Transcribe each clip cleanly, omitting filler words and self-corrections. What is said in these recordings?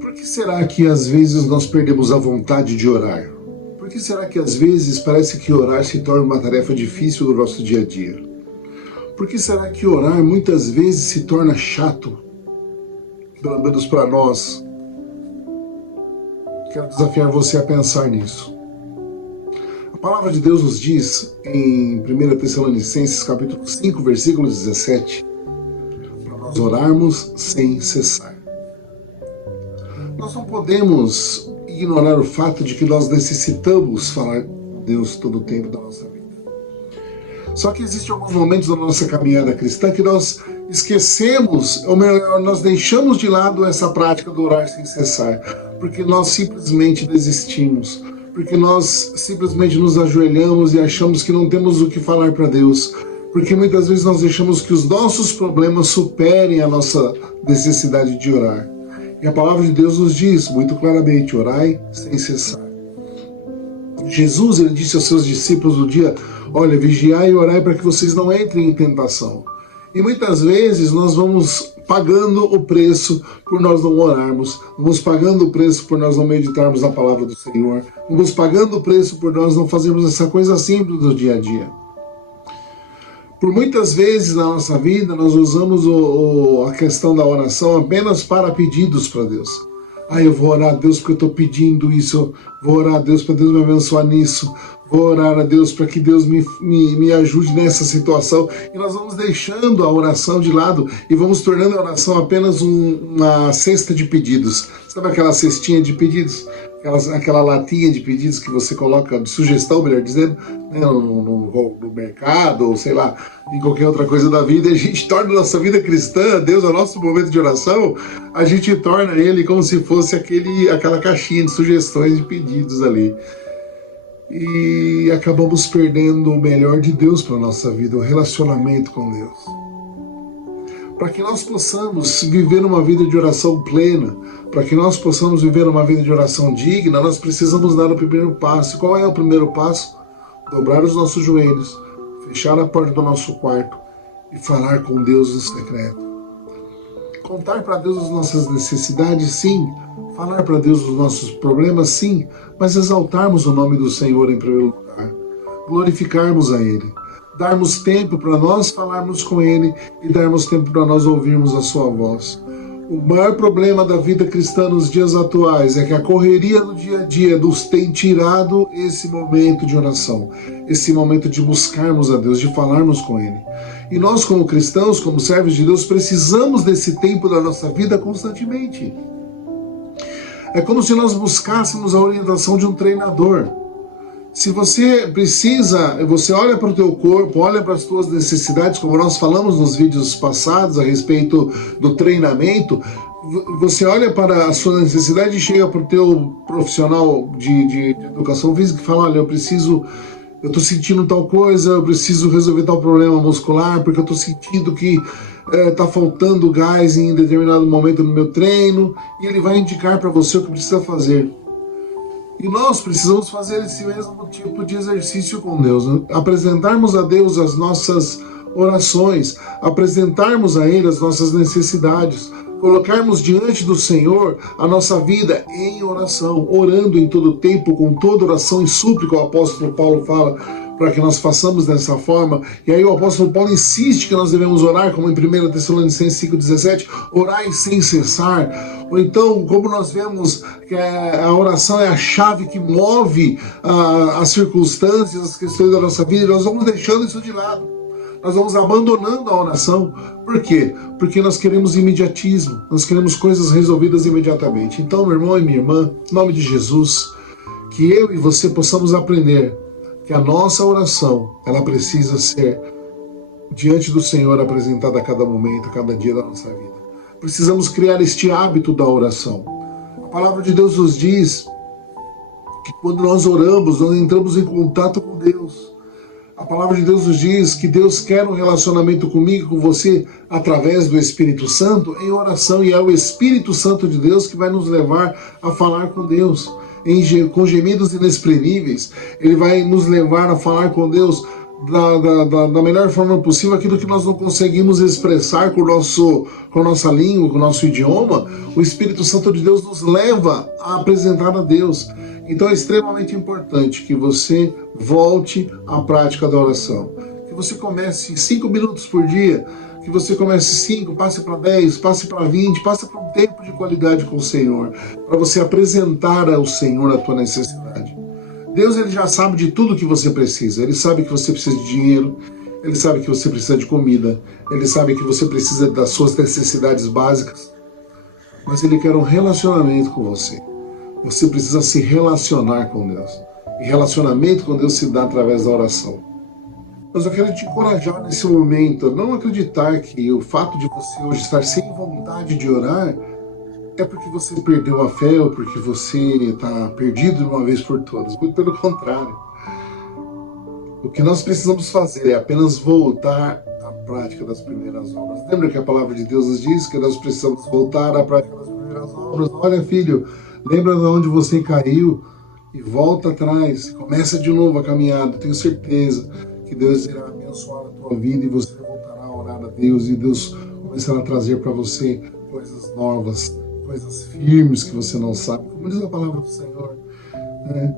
Por que será que às vezes nós perdemos a vontade de orar? Por que será que às vezes parece que orar se torna uma tarefa difícil do nosso dia a dia? Por que será que orar muitas vezes se torna chato? Pelo menos para nós. Quero desafiar você a pensar nisso. A palavra de Deus nos diz em 1 Tessalonicenses capítulo 5, versículo 17, para nós orarmos sem cessar. Nós não podemos ignorar o fato de que nós necessitamos falar com Deus todo o tempo da nossa vida. Só que existem alguns momentos da nossa caminhada cristã que nós esquecemos, ou melhor, nós deixamos de lado essa prática do orar sem cessar, porque nós simplesmente desistimos, porque nós simplesmente nos ajoelhamos e achamos que não temos o que falar para Deus, porque muitas vezes nós deixamos que os nossos problemas superem a nossa necessidade de orar. E a palavra de Deus nos diz muito claramente: orai sem cessar. Jesus, ele disse aos seus discípulos no dia: olha, vigiai e orai para que vocês não entrem em tentação. E muitas vezes nós vamos pagando o preço por nós não orarmos, vamos pagando o preço por nós não meditarmos na palavra do Senhor, vamos pagando o preço por nós não fazermos essa coisa simples do dia a dia. Por muitas vezes na nossa vida nós usamos a questão da oração apenas para pedidos para Deus. Eu vou orar a Deus porque eu estou pedindo isso, vou orar a Deus para Deus me abençoar nisso, vou orar a Deus para que Deus me ajude nessa situação. E nós vamos deixando a oração de lado e vamos tornando a oração apenas uma cesta de pedidos. Sabe aquela cestinha de pedidos? Aquela latinha de pedidos que você coloca, de sugestão, melhor dizendo, né, no mercado, ou sei lá, em qualquer outra coisa da vida. E a gente torna a nossa vida cristã, Deus é o nosso momento de oração, a gente torna ele como se fosse aquela caixinha de sugestões de pedidos ali. E acabamos perdendo o melhor de Deus para a nossa vida, o relacionamento com Deus. Para que nós possamos viver uma vida de oração plena, para que nós possamos viver uma vida de oração digna, nós precisamos dar o primeiro passo. E qual é o primeiro passo? Dobrar os nossos joelhos, fechar a porta do nosso quarto e falar com Deus no secreto. Contar para Deus as nossas necessidades, sim. Falar para Deus os nossos problemas, sim. Mas exaltarmos o nome do Senhor em primeiro lugar. Glorificarmos a Ele. Darmos tempo para nós falarmos com Ele e darmos tempo para nós ouvirmos a sua voz. O maior problema da vida cristã nos dias atuais é que a correria do dia a dia nos tem tirado esse momento de oração, esse momento de buscarmos a Deus, de falarmos com Ele. E nós, como cristãos, como servos de Deus, precisamos desse tempo da nossa vida constantemente. É como se nós buscássemos a orientação de um treinador. Se você precisa, você olha para o teu corpo, olha para as tuas necessidades, como nós falamos nos vídeos passados a respeito do treinamento, você olha para a sua necessidade e chega para o teu profissional de educação física e fala: olha, eu estou sentindo tal coisa, eu preciso resolver tal problema muscular, porque eu estou sentindo que está faltando gás em determinado momento no meu treino, e ele vai indicar para você o que precisa fazer. E nós precisamos fazer esse mesmo tipo de exercício com Deus, né? Apresentarmos a Deus as nossas orações, apresentarmos a Ele as nossas necessidades, colocarmos diante do Senhor a nossa vida em oração, orando em todo tempo, com toda oração e súplica, o apóstolo Paulo fala, para que nós façamos dessa forma. E aí o apóstolo Paulo insiste que nós devemos orar, como em 1 Tessalonicenses 5,17, orai sem cessar. Ou então, como nós vemos que a oração é a chave que move as circunstâncias, as questões da nossa vida, e nós vamos deixando isso de lado. Nós vamos abandonando a oração. Por quê? Porque nós queremos imediatismo, nós queremos coisas resolvidas imediatamente. Então, meu irmão e minha irmã, em nome de Jesus, que eu e você possamos aprender que a nossa oração, ela precisa ser diante do Senhor apresentada a cada momento, a cada dia da nossa vida. Precisamos criar este hábito da oração. A palavra de Deus nos diz que quando nós oramos, nós entramos em contato com Deus. A palavra de Deus nos diz que Deus quer um relacionamento comigo, com você, através do Espírito Santo, em oração. E é o Espírito Santo de Deus que vai nos levar a falar com Deus. Com gemidos inexprimíveis, Ele vai nos levar a falar com Deus da melhor forma possível aquilo que nós não conseguimos expressar com a nossa língua, com o nosso idioma. O Espírito Santo de Deus nos leva a apresentar a Deus. Então é extremamente importante que você volte à prática da oração. Que você comece 5 minutos por dia, que você comece 5, passe para 10, passe para 20, passe para um tempo de qualidade com o Senhor, para você apresentar ao Senhor a tua necessidade. Deus, ele já sabe de tudo que você precisa. Ele sabe que você precisa de dinheiro, ele sabe que você precisa de comida, ele sabe que você precisa das suas necessidades básicas, mas ele quer um relacionamento com você. Você precisa se relacionar com Deus. E relacionamento com Deus se dá através da oração. Mas eu quero te encorajar nesse momento a não acreditar que o fato de você hoje estar sem vontade de orar é porque você perdeu a fé ou porque você está perdido de uma vez por todas. Muito pelo contrário. O que nós precisamos fazer é apenas voltar à prática das primeiras obras. Lembra que a palavra de Deus nos diz que nós precisamos voltar à prática das primeiras obras? Olha, filho, lembra de onde você caiu e volta atrás. Começa de novo a caminhada. Tenho certeza que Deus irá abençoar a tua vida e você voltará a orar a Deus e Deus começará a trazer para você coisas novas, coisas firmes que você não sabe. Como diz a palavra do Senhor, né?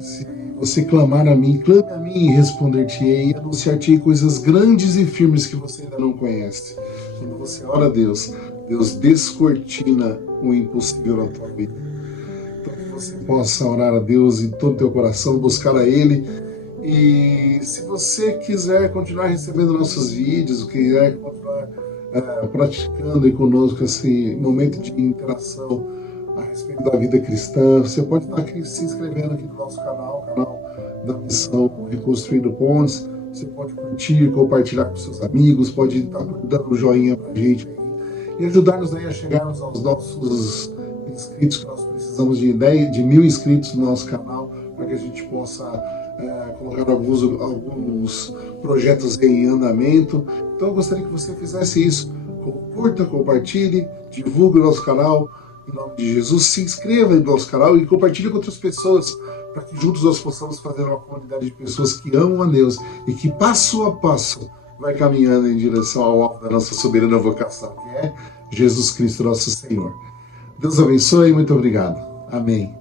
Se você clamar a mim, clame a mim e responder-te-ei, e anunciar-te-ei coisas grandes e firmes que você ainda não conhece. Quando você ora a Deus, Deus descortina o impossível na tua vida. Então que você possa orar a Deus em todo o teu coração, buscar a Ele. E se você quiser continuar recebendo nossos vídeos, quiser continuar praticando aí conosco esse momento de interação a respeito da vida cristã, você pode estar aqui se inscrevendo aqui no nosso canal da Missão Reconstruindo Pontes. Você pode curtir, compartilhar com seus amigos, pode estar dando um joinha pra gente aí e ajudar-nos aí a chegarmos aos nossos inscritos, que nós precisamos de 1.000 inscritos no nosso canal para que a gente possa colocar alguns projetos em andamento. Então eu gostaria que você fizesse isso. Curta, compartilhe, divulgue o nosso canal em nome de Jesus, se inscreva no nosso canal e compartilhe com outras pessoas para que juntos nós possamos fazer uma comunidade de pessoas que amam a Deus e que passo a passo vai caminhando em direção ao alvo da nossa soberana vocação, que é Jesus Cristo nosso Senhor. Deus abençoe e muito obrigado. Amém.